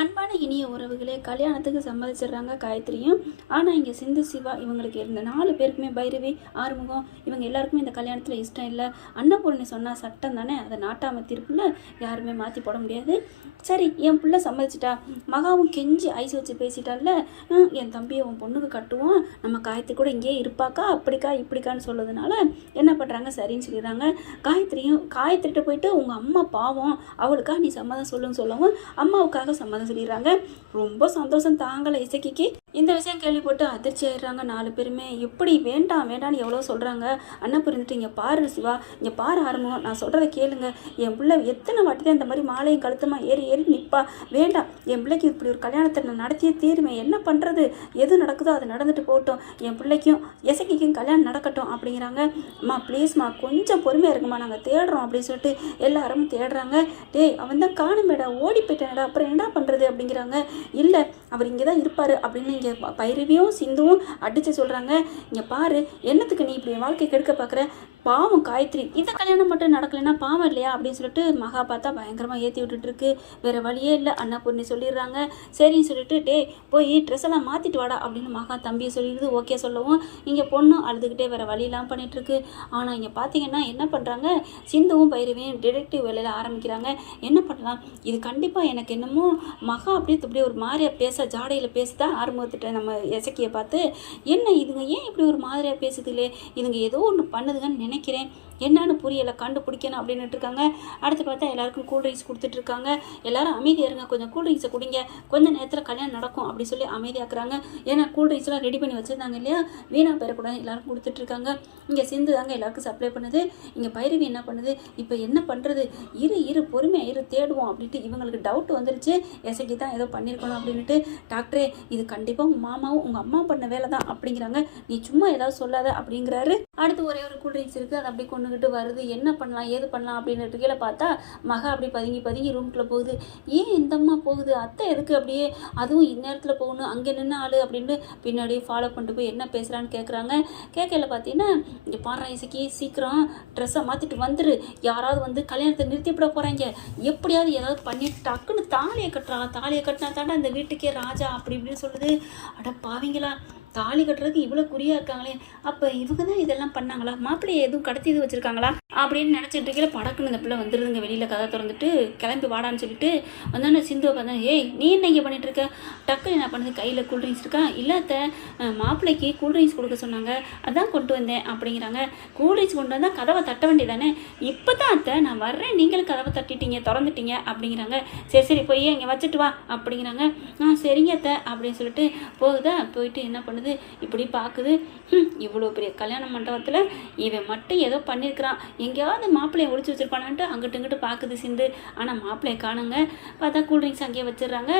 அன்பான இனிய உறவுகளே, கல்யாணத்துக்கு சம்மதிச்சிடுறாங்க காயத்ரியும். ஆனால் இங்கே சிந்து சிவா இவங்களுக்கு இருந்த 4 பேருக்குமே, பைரவி, ஆறுமுகம், இவங்க எல்லாருக்குமே இந்த கல்யாணத்தில் இஷ்டம் இல்லை. அன்னபூர்ணி சொன்னால் சட்டம் தானே, அதை நாட்டாம தீர்ப்புல யாருமே மாற்றி போட முடியாது. சரி, என் பிள்ளை சம்மதிச்சிட்டா. மகாவும் கெஞ்சி ஐஸ் வச்சு பேசிட்டால, என் தம்பியை உன் பொண்ணுக்கு கட்டுவோம், நம்ம காயத்ரி கூட இங்கேயே இருப்பாக்கா, அப்படிக்கா இப்படிக்கான்னு சொல்லுறதுனால என்ன பண்ணுறாங்க, சரின்னு சொல்லிடுறாங்க. காயத்ரிட்ட போயிட்டு உங்கள் அம்மா பாவம், அவளுக்கா நீ சம்மதம் சொல்லுன்னு சொல்லவும் அம்மாவுக்காக சம்மதம் சொல்லிடுறாங்க. ரொம்ப சந்தோஷம் தாங்கலை இசைக்கு. இந்த விஷயம் கேள்விப்பட்டு அதிர்ச்சி ஆயிடுறாங்க 4 பேருமே. எப்படி வேண்டாம் வேண்டான்னு எவ்வளோ சொல்கிறாங்க. அண்ணா புரிஞ்சுட்டு, இங்கே பாரு சிவா, இங்கே பாரு ஆரம்பம், நான் சொல்கிறத கேளுங்க. என் பிள்ளை எத்தனை வாட்டி தான் இந்த மாதிரி மாலையும் கழுத்தமாக ஏறி ஏறி நிற்பா. வேண்டாம், என் பிள்ளைக்கு இப்படி ஒரு கல்யாணத்தை நான் நடத்தியே தீருவேன். என்ன பண்ணுறது, எது நடக்குதோ அது நடந்துட்டு போகட்டும், என் பிள்ளைக்கும் இசைக்கும் கல்யாணம் நடக்கட்டும் அப்படிங்கிறாங்க. அம்மா ப்ளீஸ்மா, கொஞ்சம் பொறுமையாக இருக்குமா, நாங்கள் தேடுறோம் அப்படின்னு சொல்லிட்டு எல்லாரும் தேடுறாங்க. டேய், அவன் தான் காணுமேடா, ஓடி போயிட்டேன்டா, அப்புறம் என்ன பண்ணுறது அப்படிங்கிறாங்க. இல்லை, அவர் இங்கே தான் இருப்பார் அப்படின்னு இங்கே பைரவியும் சிந்துவும் அடித்து சொல்கிறாங்க. இங்கே பாரு, என்னத்துக்கு நீ இப்படி வாழ்க்கை கெடுக்க பார்க்குற, பாவம் காயத்ரி, இந்த கல்யாணம் மட்டும் நடக்கலைன்னா பாவம் இல்லையா அப்படின்னு சொல்லிட்டு மகா பார்த்தா பயங்கரமாக ஏற்றி விட்டுட்டுருக்கு. வேறு வழியே இல்லை, அன்னபூர்ணி சொல்லிடுறாங்க. சரின்னு சொல்லிட்டு, டே போய் ட்ரெஸ் எல்லாம் மாற்றிட்டு வாடா அப்படின்னு மகா தம்பியை சொல்லிடுது. ஓகே சொல்லவும் இங்கே பொண்ணு அழுதுகிட்டே வேறு வழியெல்லாம் பண்ணிகிட்ருக்கு. ஆனால் இங்கே பார்த்தீங்கன்னா என்ன பண்ணுறாங்க, சிந்துவும் பைரவியும் டிடெக்டிவ் வேலையில் ஆரம்பிக்கிறாங்க. என்ன பண்ணலாம், இது கண்டிப்பாக எனக்கு என்னமோ மகா அப்படியே ஒரு மாதிரியாக ஜாடையில் பேசுதான் ஆரம்பத்துட்ட நம்ம இசக்கியை பார்த்து, என்ன இதுங்க ஏன் இப்படி ஒரு மாதிரியாக பேசுதுலே, இதுங்க ஏதோ ஒன்று பண்ணுதுங்கன்னு நினைக்கிறேன், என்னன்னு புரியலை, கண்டுபிடிக்கணும் அப்படின்ட்டு இருக்காங்க. அடுத்து பார்த்தா எல்லாருக்கும் கூல்ட்ரிங்க்ஸ் கொடுத்துட்ருக்காங்க. எல்லாரும் அமைதியாக இருங்க, கொஞ்சம் கூல்ட்ரிங்க்ஸை குடிங்க, கொஞ்சம் நேரத்தில் கல்யாணம் நடக்கும் அப்படி சொல்லி அமைதியாக்குறாங்க. ஏன்னா கூல்ட்ரிங்க்ஸ்லாம் ரெடி பண்ணி வச்சுருந்தாங்க இல்லையா, வீணாக பெறக்கூடாது, எல்லாருக்கும் கொடுத்துட்ருக்காங்க. இங்கே சிந்து தாங்க எல்லாருக்கும் சப்ளை பண்ணுது. இங்கே பைரவி என்ன பண்ணுது, இப்போ என்ன பண்ணுறது, இரு பொறுமையாக இரு, தேடுவோம் அப்படின்ட்டு இவங்களுக்கு டவுட் வந்துருச்சு. எசைக்கு தான் ஏதோ பண்ணியிருக்கணும் அப்படின்ட்டு. டாக்டரே, இது கண்டிப்பாக உங்கள் மாமாவும் உங்கள் அம்மா பண்ண வேலை தான் அப்படிங்கிறாங்க. நீ சும்மா ஏதாவது சொல்லாத அப்படிங்கிறாரு. அடுத்து ஒரே ஒரு கூல்ட்ரிங்க்ஸ் இருக்குது, அதை அப்படி கொண்டுகிட்டு வருது. என்ன பண்ணலாம் ஏது பண்ணலாம் அப்படின்ட்டு கீழே பார்த்தா மகா அப்படி பதுங்கி ரூம்குள்ளே போகுது. ஏன் இந்த அம்மா போகுது, அத்தை எதுக்கு அப்படியே, அதுவும் இந்நேரத்தில் போகணும், அங்கே நின்று ஆளு அப்படின்ட்டு பின்னாடியே ஃபாலோ பண்ணிட்டு போய் என்ன பேசுகிறான்னு கேட்குறாங்க. கேட்கல பார்த்தீங்கன்னா, இங்கே பாடுறா இசைக்கு, சீக்கிரம் ட்ரெஸ்ஸை மாற்றிட்டு வந்துரு, யாராவது வந்து கல்யாணத்தை நிறுத்திவிட போகிறாங்க, எப்படியாவது ஏதாவது பண்ணிட்டு டக்குன்னு தாலியை கட்டினா தாண்டா இந்த வீட்டுக்கே ராஜா அப்படி இப்படின்னு சொல்லுது. அட பாவீங்களா, தாலி கட்டுறதுக்கு இவ்வளோ குறியாக இருக்காங்களே, அப்போ இவங்க தான் இதெல்லாம் பண்ணாங்களா, மாப்பிள்ளையை எதுவும் கடத்தி இது வச்சுருக்காங்களா அப்படின்னு நினச்சிட்டு இருக்கல, படக்குன்னு இந்த பிள்ளை வந்துடுதுங்க. வெளியில் கதை திறந்துட்டு கிளம்பி வாடான்னு சொல்லிட்டு வந்தோன்னே சிந்துவை பார்த்தேன். ஏய், நீ என்ன இங்கே பண்ணிகிட்ருக்க, டக்குன்னு என்ன பண்ணுது, கையில் கூல்ட்ரிங்க்ஸ் இருக்கா, இல்லாத மாப்பிள்ளைக்கு கூல்ட்ரிங்க்ஸ் கொடுக்க சொன்னாங்க, அதான் கொண்டு வந்தேன் அப்படிங்கிறாங்க. கூல்ட்ரிங்க்ஸ் கொண்டு வந்தால் கதவை தட்ட வேண்டியதானே, இப்போ தான் அத்தை நான் வர்றேன், நீங்களும் கதவை தட்டிட்டீங்க, திறந்துட்டீங்க அப்படிங்கிறாங்க. சரி போய் இங்கே வச்சுட்டு வா அப்படிங்கிறாங்க. சரிங்க அத்தை அப்படின்னு சொல்லிட்டு போயிட்டு என்ன பண்ணுது, இப்படி பார்க்குது. இவ்வளோ பெரிய கல்யாண மண்டபத்தில் இவன் மட்டும் ஏதோ பண்ணியிருக்கிறான், எங்கேயாவது மாப்பிள்ளையை ஒழிச்சு வச்சிருப்பானான்ட்டு அங்கிட்டு இங்கிட்டு பார்க்குது சிந்து. ஆனால் மாப்பிள்ளையை காணுங்க. பார்த்தா கூல்ட்ரிங்க்ஸ் அங்கேயே வச்சிடுறாங்க.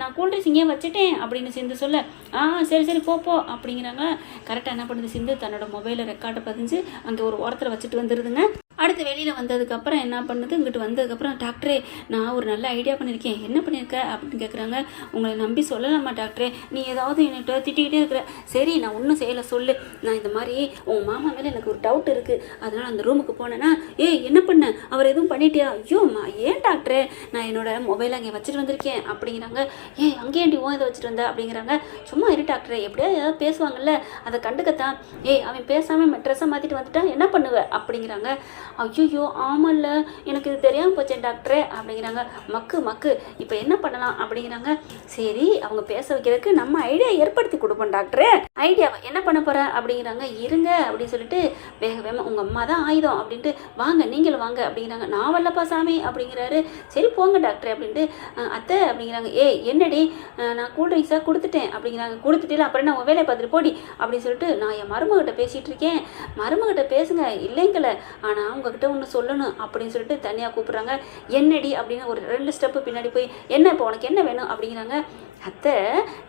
நான் கூல்ட்ரிங்க்ஸ் இங்கேயே வச்சுட்டேன் அப்படின்னு சிந்து சொல்ல, சரி போ அப்படிங்கிறாங்க. கரெக்டாக என்ன பண்ணுது சிந்து, தன்னோட மொபைலில் ரெக்கார்டை பதிஞ்சு அங்கே ஒரு ஓரத்தில் வச்சுட்டு வந்துடுதுங்க. அடுத்து வெளியில் வந்ததுக்கப்புறம் என்ன பண்ணுது, இங்கிட்டு வந்ததுக்கப்புறம், டாக்டரே நான் ஒரு நல்ல ஐடியா பண்ணியிருக்கேன், என்ன பண்ணியிருக்க அப்படின்னு கேட்குறாங்க. உங்களை நம்பி சொல்லலாமா டாக்டரே, நீ ஏதாவது என்கிட்ட திட்டிக்கிட்டே இருக்கிற. சரி, நான் ஒன்றும் செய்யலை சொல்லு. நான் இந்த மாதிரி உங்கள் மாமா மேலே எனக்கு ஒரு டவுட் இருக்குது, அதனால் அந்த ரூமுக்கு போனேன்னா, என்ன பண்ண, அவர் எதுவும் பண்ணிட்டியா, ஐயோம்மா ஏன் டாக்டரே, நான் என்னோட மொபைலை அங்கே வச்சுட்டு வந்திருக்கேன் அப்படிங்கிறாங்க. அங்கேயாண்டி இதை வச்சுட்டு வந்தேன் அப்படிங்கிறாங்க. சும்மா இரு டாக்டரே, எப்படியாவது ஏதாவது பேசுவாங்கல்ல, அதை கண்டுக்கத்தான். அவன் பேசாமல் ட்ரெஸ்ஸை மாற்றிட்டு வந்துட்டான், என்ன பண்ணுவேன் அப்படிங்கிறாங்க. ஐயோ ஆமல்ல, எனக்கு இது தெரியாமல் போச்சேன் டாக்டரே அப்படிங்கிறாங்க. மக்கு இப்போ என்ன பண்ணலாம் அப்படிங்கிறாங்க. சரி, அவங்க பேச வைக்கிறதுக்கு நம்ம ஐடியா ஏற்படுத்தி கொடுப்போம் டாக்டரே. ஐடியாவை என்ன பண்ண போகிற அப்படிங்கிறாங்க. இருங்க அப்படின்னு சொல்லிட்டு வேகமாக உங்கள் அம்மா தான் ஆயுதம் அப்படின்ட்டு, வாங்க நீங்களும் வாங்க அப்படிங்கிறாங்க. நான் வரலப்பா சாமி அப்படிங்கிறாரு. சரி போங்க டாக்டரே அப்படின்ட்டு, அத்தை அப்படிங்கிறாங்க. என்னடி, நான் கூல்ட்ரிங்க்ஸாக கொடுத்துட்டேன் அப்படிங்கிறாங்க. கொடுத்துட்டே அப்புறம் நான் வேலையை பார்த்துட்டு போடி அப்படின்னு சொல்லிட்டு, நான் என் மருமகிட்ட பேசிகிட்டு இருக்கேன், மருமகிட்ட பேசுங்க இல்லைங்கள, ஆனால் உங்ககிட்ட ஒன்று சொல்லணும் அப்படின்னு சொல்லிட்டு தனியாக கூப்பிட்றாங்க. என்னடி அப்படின்னு ஒரு 2 ஸ்டெப்பு பின்னாடி போய், என்ன இப்போ உனக்கு என்ன வேணும் அப்படிங்கிறாங்க. அத்தை,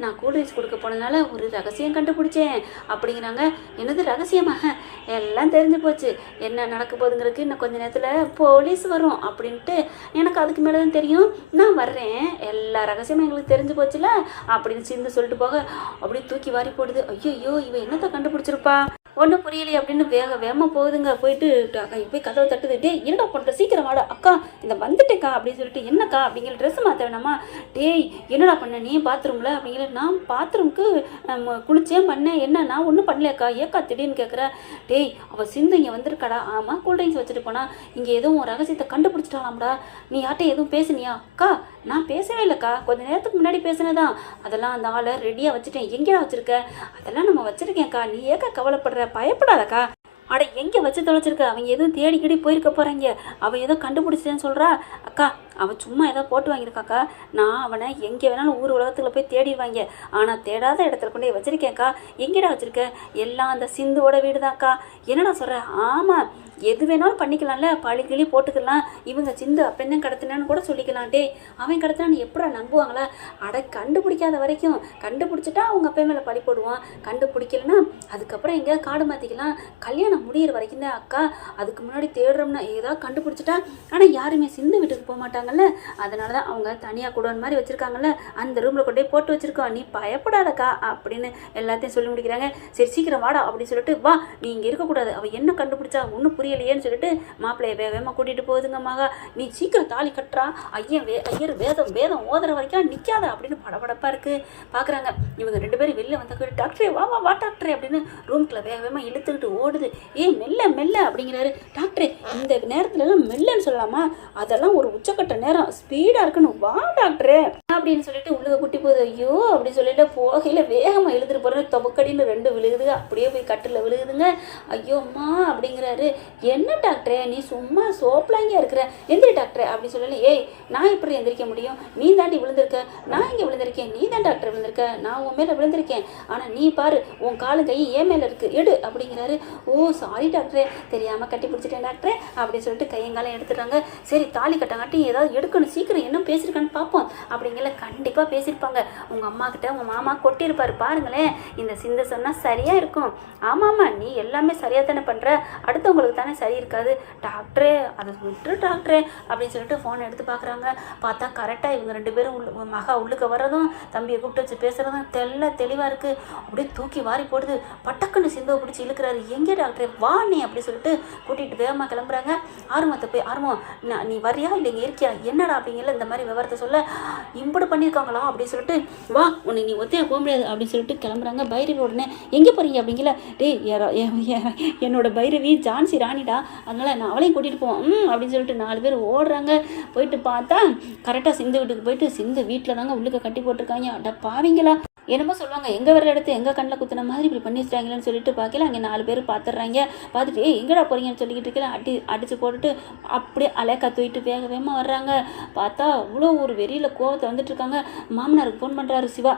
நான் கூல்ட்ரிங்க்ஸ் கொடுக்க போனதுனால ஒரு ரகசியம் கண்டுபிடிச்சேன் அப்படிங்கிறாங்க. என்னது ரகசியமாக, எல்லாம் தெரிஞ்சு போச்சு, என்ன நடக்க போகுதுங்கிறதுக்கு இன்னும் கொஞ்சம் நேரத்தில் போலீஸ் வரும் அப்படின்ட்டு, எனக்கு அதுக்கு மேலே தான் தெரியும், நான் வர்றேன், எல்லா ரகசியமும் எங்களுக்கு தெரிஞ்சு போச்சுல அப்படின்னு சிந்து சொல்லிட்டு போக அப்படி தூக்கி வாரி போடுது. ஐயோ இவ என்னத்தை கண்டுபிடிச்சிருப்பா, ஒன்றும் புரியலையே அப்படின்னு வேகமாக போகுதுங்க. போயிட்டு போய் கதவை தட்டுது. டேய் என்னடா பண்ணுற, சீக்கிரம் வாடா. அக்கா இந்த வந்துட்டேக்கா அப்படின்னு சொல்லிட்டு, என்னக்கா அப்படிங்கிற ட்ரெஸ் மாற்ற வேணாமா. டேய் என்னடா பண்ண நீ பாத்ரூமில் அப்படிங்கிற. நான் பாத்ரூமுக்கு குளிச்சேன் பண்ணேன், என்ன நான் ஒன்றும் பண்ணலையாக்கா, ஏக்கா திடீர்னு கேட்குற. டேய் அவள் சிந்து இங்கே வந்திருக்காடா. ஆமாம் கூல்ட்ரிங்க்ஸ் வச்சுட்டு போனா, இங்கே எதுவும் ரகசியத்தை கண்டுபிடிச்சிட்டாலாம்டா. நீ யார்கிட்ட எதுவும் பேசுனியா. அக்கா நான் பேசவே இல்லைக்கா, கொஞ்சம் நேரத்துக்கு முன்னாடி பேசினதான். அதெல்லாம் அந்த ஆளை ரெடியாக வச்சுட்டேன். எங்கேடா வச்சுருக்க. அதெல்லாம் நம்ம வச்சுருக்கேன்க்கா, நீ ஏக்கா கவலைப்படுற, பயப்படாதக்கா. அட எங்கே வச்சு தொலைச்சிருக்க, அவங்க எதுவும் தேடிக்கிடி போயிருக்க போகிறாங்க, அவள் ஏதோ கண்டுபிடிச்சேன்னு சொல்கிறா. அக்கா அவன் சும்மா ஏதோ போட்டு வாங்கியிருக்காக்கா, நான் அவனை எங்கே வேணாலும் ஊர் உலகத்தில் போய் தேடிடுவாங்க, ஆனால் தேடாத இடத்துல கொண்டு வச்சுருக்கேன்க்கா. எங்கேடா வச்சுருக்க. எல்லாம் அந்த சிந்துவோட வீடு தான்க்கா. என்னடா சொல்கிற. ஆமாம் எது வேணாலும் பண்ணிக்கலாம்ல, பழி போட்டுக்கலாம். இவங்க சிந்து அப்படின்னு கடத்தினான்னு கூட சொல்லிக்கலாம். டே அவன் கடத்தினான்னு எப்படா நம்புவாங்களா. அட கண்டுபிடிக்காத வரைக்கும், கண்டுபிடிச்சிட்டா அவங்க அப்பா மேலே பழி போடுவான், கண்டுபிடிக்கலன்னா அதுக்கப்புறம் எங்கேயாவது காடு மாற்றிக்கலாம். கல்யாணம் முடியிற வரைக்கும் தான் அக்கா, அதுக்கு முன்னாடி தேடுறோம்னா ஏதாவது கண்டுபிடிச்சிட்டா. ஆனால் யாருமே சிந்து வீட்டுக்கு போக மாட்டாங்கல்ல, அதனால தான் அவங்க தனியாக கூடன்னு மாதிரி வச்சுருக்காங்கல்ல, அந்த ரூமில் கொண்டு போய் போட்டு வச்சுருக்கோம், நீ பயப்படாதக்கா அப்படின்னு எல்லாத்தையும் சொல்லி முடிக்கிறாங்க. சரி சீக்கிரம் வாடா அப்படின்னு சொல்லிட்டு, வா நீ இங்கே இருக்கக்கூடாது, அவள் என்ன கண்டுபிடிச்சா ஒன்றும் புரியலையேன்னு சொல்லிட்டு மாப்பிள்ளைய வேகமாக கூட்டிகிட்டு போகுதுங்க. மகா நீ சீக்கிரம் தாலி கட்டுறா, ஐயர் வேதம் ஓதுற வரைக்கும் நிற்காத அப்படின்னு படபடப்பாக இருக்குது. பார்க்குறாங்க இவங்க 2 பேரும் வெளில வந்த, டாக்டரே வா டாக்டரே அப்படின்னு ரூம்குள்ளே வேகமாக இழுத்துக்கிட்டு ஓடுது. மெல்ல அப்படிங்கிறாரு. டாக்டரே இந்த நேரத்துலலாம் மெல்லன்னு சொல்லலாமா, அதெல்லாம் ஒரு உச்சக்கட்ட நேரம், ஸ்பீடாக இருக்குன்னு, வா டாக்டரே அப்படின்னு சொல்லிட்டு உள்ளே குட்டி போகுது. ஐயோ அப்படின்னு சொல்லிட்டு போகையில் வேகமாக எழுதுட்டு போகிறேன்னு தொபக்கடின்னு 2 விழுகுது. அப்படியே போய் கட்டில் விழுகுதுங்க. ஐயோ அம்மா அப்படிங்கிறாரு. என்ன டாக்டரே நீ சும்மா சோப்பலாங்க இருக்கிற, எந்திரி டாக்டரே அப்படி சொல்லல. ஏய் நான் எப்படி எந்திரிக்க முடியும், நீ தாண்டி விழுந்திருக்க, நான் இங்கே விழுந்திருக்கேன், நீ தான் டாக்டர் விழுந்திருக்க, நான் உன் மேலே விழுந்திருக்கேன், ஆனால் நீ பாரு உன் காலும் கையும் ஏன் மேலே இருக்குது, எடு அப்படிங்கிறாரு. ஓ சாரி டாக்டரே, தெரியாமல் கட்டி பிடிச்சிட்டேன் டாக்டரே அப்படின்னு சொல்லிட்டு கையங்காலம் எடுத்துட்டாங்க. சரி தாலி கட்டாங்காட்டி ஏதாவது எடுக்கணும், சீக்கிரம் என்ன பேசியிருக்கான்னு பார்ப்போம் அப்படிங்கிற. கண்டிப்பாக பேசியிருப்பாங்க. உங்கள் அம்மா கிட்ட உங்கள் மாமா கொட்டியிருப்பாரு பாருங்களேன், இந்த சிந்து சொன்னால் சரியாக இருக்கும். ஆமாம்மா நீ எல்லாமே சரியாக தானே பண்ணுற, அடுத்தவங்களுக்கு தானே சரி இருக்காது. டாக்டரே அதை விட்டுரு டாக்டரே அப்படின்னு சொல்லிட்டு ஃபோனை எடுத்து பார்க்குறாங்க. பார்த்தா கரெக்டாக இவங்க 2 பேரும் மகா உள்ளுக்க வர்றதும் தம்பியை கூப்பிட்டு வச்சு பேசுகிறதும் தெளிவாக இருக்குது. அப்படியே தூக்கி வாரி போடுது. பட்டக்குன்னு சிந்துவை பிடிச்சி இழுக்கிறாரு. எங்கே டாக்டரே வா நீ அப்படி சொல்லிட்டு கூட்டிகிட்டு வேகமாக கிளம்புறாங்க. ஆர்வத்தை போய் ஆர்வம் நீ வரியா இல்லை இங்கே இருக்கியா, என்னடா அப்படிங்கிற இந்த மாதிரி விவரத்தை சொல்ல, இம்படு பண்ணியிருக்காங்களா அப்படின்னு சொல்லிட்டு, வா உன்னை நீ ஒத்தையா போக முடியாது அப்படின்னு சொல்லிட்டு கிளம்புறாங்க. பைரவி உடனே எங்கே போகிறீங்க அப்படிங்கிற. டே என்னோட பைரவி ஜான்சி ராணிடா, அதனால் நான் அவளையும் கூட்டிகிட்டு போவோம் அப்படின்னு சொல்லிட்டு 4 பேர் ஓடுறாங்க. போயிட்டு பார்த்தா கரெக்டாக சிந்து வீட்டுக்கு போயிட்டு, சிந்து வீட்டில் தாங்க உள்ளுக்க கட்டி போட்டிருக்காங்க. அட பாவீங்களா, என்னமோ சொல்லுவாங்க எங்கே வர எடுத்து எங்கள் கண்ணில் குத்துன மாதிரி இப்படி பண்ணி வச்சிட்டாங்களேன்னு சொல்லிட்டு பார்க்கல. அங்கே 4 பேர் பார்த்துட்றாங்க. பார்த்துட்டு எங்கடா போகிறீங்கன்னு சொல்லிக்கிட்டு இருக்கல, அடித்து போட்டுட்டு அப்படியே அலைக்கா தூக்கிட்டு வேகமாக வர்றாங்க. பார்த்தா அவ்வளோ ஒரு வெறியில் கோவத்தை வந்துட்டு இருக்காங்க. மாமனாருக்கு ஃபோன் பண்ணுறாரு சிவா.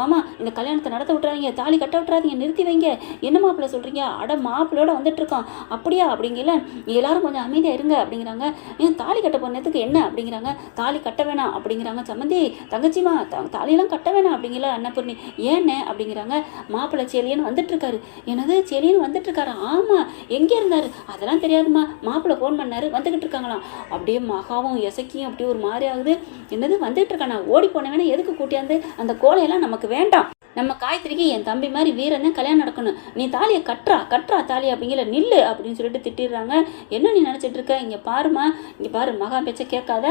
மாமா இந்த கல்யாணத்தை நடத்த விட்றாதீங்க, தாலி கட்ட விட்றாதீங்க, நிறுத்தி வைங்க. என்ன மாப்பிள்ளை சொல்கிறீங்க. அட மாப்பிள்ளையோட வந்துட்டுருக்கான் அப்படியா அப்படிங்கல. எல்லாரும் கொஞ்சம் அமைதியாக இருங்க அப்படிங்கிறாங்க. ஏன் தாலி கட்ட போனதுக்கு என்ன அப்படிங்கிறாங்க. தாலி கட்ட வேணாம் அப்படிங்கிறாங்க. சம்மந்தி தங்கச்சிமா தாலியெல்லாம் கட்ட வேணாம் அப்படிங்கல. அன்னபூர்ணி ஏன்னே அப்படிங்கிறாங்க. மாப்பிள்ளை செலியன்னு வந்துட்டுருக்காரு. என்னது செலியன்னு வந்துட்டுருக்காரு. ஆமாம் எங்கே இருந்தார் அதெல்லாம் தெரியாதுமா, மாப்பிள்ளை ஃபோன் பண்ணார் வந்துக்கிட்டு இருக்காங்களாம். அப்படியே மகாவும் எசக்கியும் அப்படியே ஒரு மாதிரி ஆகுது. என்னது வந்துட்டு இருக்கானா, ஓடி போனவேனா எதுக்கு கூட்டியாந்து, அந்த கோலையெல்லாம் நமக்கு வேண்டாம், நம்ம காயத்ரிக்கு என் தம்பி மாதிரி வீரன்னு கல்யாணம் நடக்கணும், நீ தாலியை கட்டுறா தாலி அப்படிங்கிற நில்லு அப்படின்னு சொல்லிட்டு திட்டிடுறாங்க. என்ன நீ நினச்சிட்டு இருக்க, இங்கே பாருமா, இங்கே பாரு மகா பேச்சை கேட்காத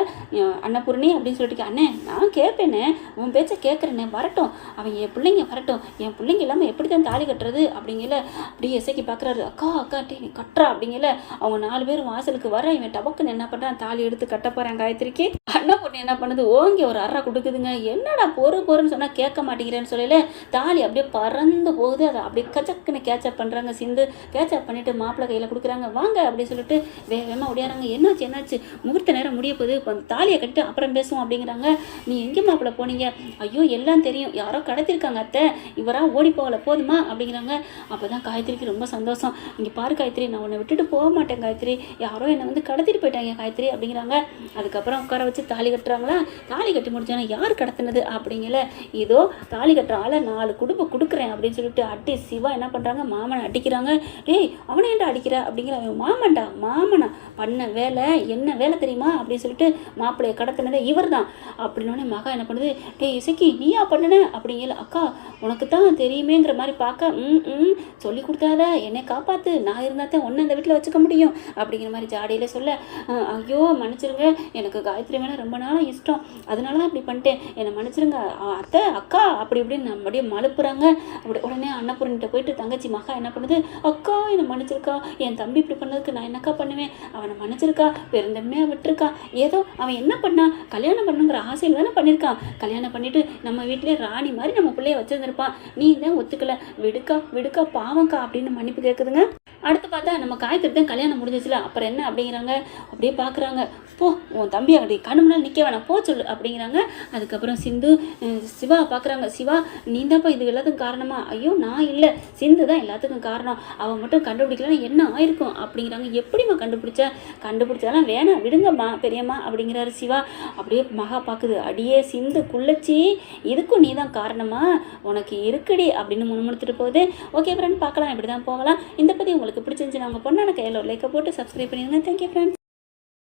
அன்னபூர்ணி அப்படின்னு சொல்லிட்டு. அண்ணே நான் கேட்பேனே, உன் பேச்சை கேட்குறேனே, வரட்டும் அவன் என் பிள்ளைங்க வரட்டும், என் பிள்ளைங்க இல்லாமல் எப்படி தான் தாலி கட்டுறது அப்படிங்கல. அப்படியே இசைக்கு பார்க்குறாரு. அக்கா டே நீ கட்டுறா அப்படிங்கல. அவங்க 4 பேர் வாசலுக்கு வர, இவன் டபக்குன்னு என்ன பண்ணுறான், தாலி எடுத்து கட்ட போகிறான் காயத்ரிக்கு. அன்னபூர்ணி என்ன பண்ணுது, ஓங்கி ஒரு அறா கொடுக்குதுங்க. என்னடா பொறுன்னு சொன்னால் கேட்க மாட்டேங்கிறேன்னு சொல்லல. தாலி அப்படியே பறந்து போகுது. அதை அப்படியே கச்சக்குன்னு கேட்சப் பண்ணுறாங்க. சிந்து கேட்சப் பண்ணிவிட்டு மாப்பிள்ளை கையில் கொடுக்குறாங்க. வாங்க அப்படின்னு சொல்லிட்டு வேகமாக ஓடியாராங்க. என்னாச்சு முகூர்த்த நேரம் முடிய போகுது, தாலியை கட்டிட்டு அப்புறம் பேசுவோம் அப்படிங்கிறாங்க. நீ எங்கே மாப்பிள்ளை போனீங்க. ஐயோ எல்லாம் தெரியும், யாரோ கடத்திருக்காங்க அத்தை, இவராக ஓடி போகல போதுமா அப்படிங்கிறாங்க. அப்போ தான் காயத்ரிக்கு ரொம்ப சந்தோஷம். இங்கே பாரு காயத்ரி, நான் உன்னை விட்டுட்டு போக மாட்டேன் காயத்ரி, யாரோ என்னை வந்து கடத்திட்டு போயிட்டாங்க காயத்ரி அப்படிங்கிறாங்க. அதுக்கப்புறம் உட்கார வச்சு தாலி கட்டுறாங்களா. தாலி கட்டி முடிச்சாங்க. யார் கடத்தினது அப்படிங்கல. இதோ தாலி கட்டுற ஆளை 4 குடும்பம் கொடுக்குறேன் அப்படின்னு சொல்லிட்டு அட்டி சிவா என்ன பண்ணுறாங்க, மாமனை அடிக்கிறாங்க. டேய் அவனை ஏன்டா அடிக்கிற அப்படிங்கிற, அவன் மாமனா பண்ண வேலை என்ன வேலை தெரியுமா அப்படின்னு சொல்லிட்டு மாப்பிள்ளையை கடத்தினதே இவர் தான் அப்படின்னோடனே மகா என்ன பண்ணுது, டேய் இசைக்கு நீயா பண்ணுன அப்படிங்கல. அக்கா உனக்கு தான் தெரியுமேங்கிற மாதிரி பார்க்க சொல்லி கொடுத்தாத, என்னை காப்பாற்று, நான் இருந்தால் தான் ஒன்று இந்த வீட்டில் வச்சுக்க முடியும் அப்படிங்கிற மாதிரி ஜாடியில் சொல்ல, ஐயோ மன்னிச்சிருங்க, எனக்கு காயத்ரி மேலே ரொம்ப நாளாக இஷ்டம், அதனால தான் இப்படி பண்ணிட்டேன், என்னை மன்னிச்சிருங்க அத்தை அக்கா அப்படி இப்படின்னு நம்மடியே மழுப்புறாங்க. அப்படி உடனே அன்னபூரணிட்ட போயிட்டு தங்கச்சி மகா என்ன பண்ணுது, அக்கா என்னை மன்னிச்சிருக்கா, என் தம்பி இப்படி பண்ணதுக்கு நான் என்னக்கா பண்ணுவேன், அவனை மன்னிச்சிருக்கா, பெருந்தன்மையாக விட்டுருக்கா, ஏதோ அவன் என்ன பண்ணான், கல்யாணம் பண்ணுங்கிற ஆசையில் தானே பண்ணியிருக்கான், கல்யாணம் பண்ணிட்டு நம்ம வீட்டிலே ராணி மாதிரி நம்ம பிள்ளைய வச்சிருந்திருப்பான், நீ தான் ஒத்துக்கல, விடுக்கா பாவங்கா அப்படின்னு மன்னிப்பு கேட்குதுங்க. அடுத்து பார்த்தா நம்ம காயத்ரி தான் கல்யாணம் முடிஞ்சிச்சுல, அப்புறம் என்ன அப்படிங்கிறாங்க, அப்படியே பார்க்குறாங்க, போ உன் தம்பி அப்படி கண்ணு முன்னால் நிற்க வேணாம் போ சொல்லு அப்படிங்கிறாங்க. அதுக்கப்புறம் சிந்து சிவா பார்க்குறாங்க, சிவா நீ தான்ப்பா இது எல்லாத்துக்கும் காரணமா, ஐயோ நான் இல்லை சிந்து தான் எல்லாத்துக்கும் காரணம், அவன் மட்டும் கண்டுபிடிக்கலன்னா என்ன ஆயிருக்கும் அப்படிங்கிறாங்க. எப்படிம்மா கண்டுபிடிச்சாலும் வேணாம் விடுங்கம்மா பெரியம்மா அப்படிங்கிறாரு சிவா. அப்படியே மகா பார்க்குது, அடியே சிந்து குள்ளச்சி இதுக்கும் நீ தான் காரணமா, உனக்கு இருக்குடி அப்படின்னு முணுமுணுத்துட்டு போகுது. ஓகே ஃப்ரெண்ட் பார்க்கலாம், இப்படி தான் போகலாம். இந்த பற்றி உங்களுக்கு பிடிச்சிருந்துச்சு, நாங்கள் பொண்ணான கையில் ஒரு லைக்கை போட்டு சப்ஸ்கிரைப் பண்ணிடுங்க. Thank you friends.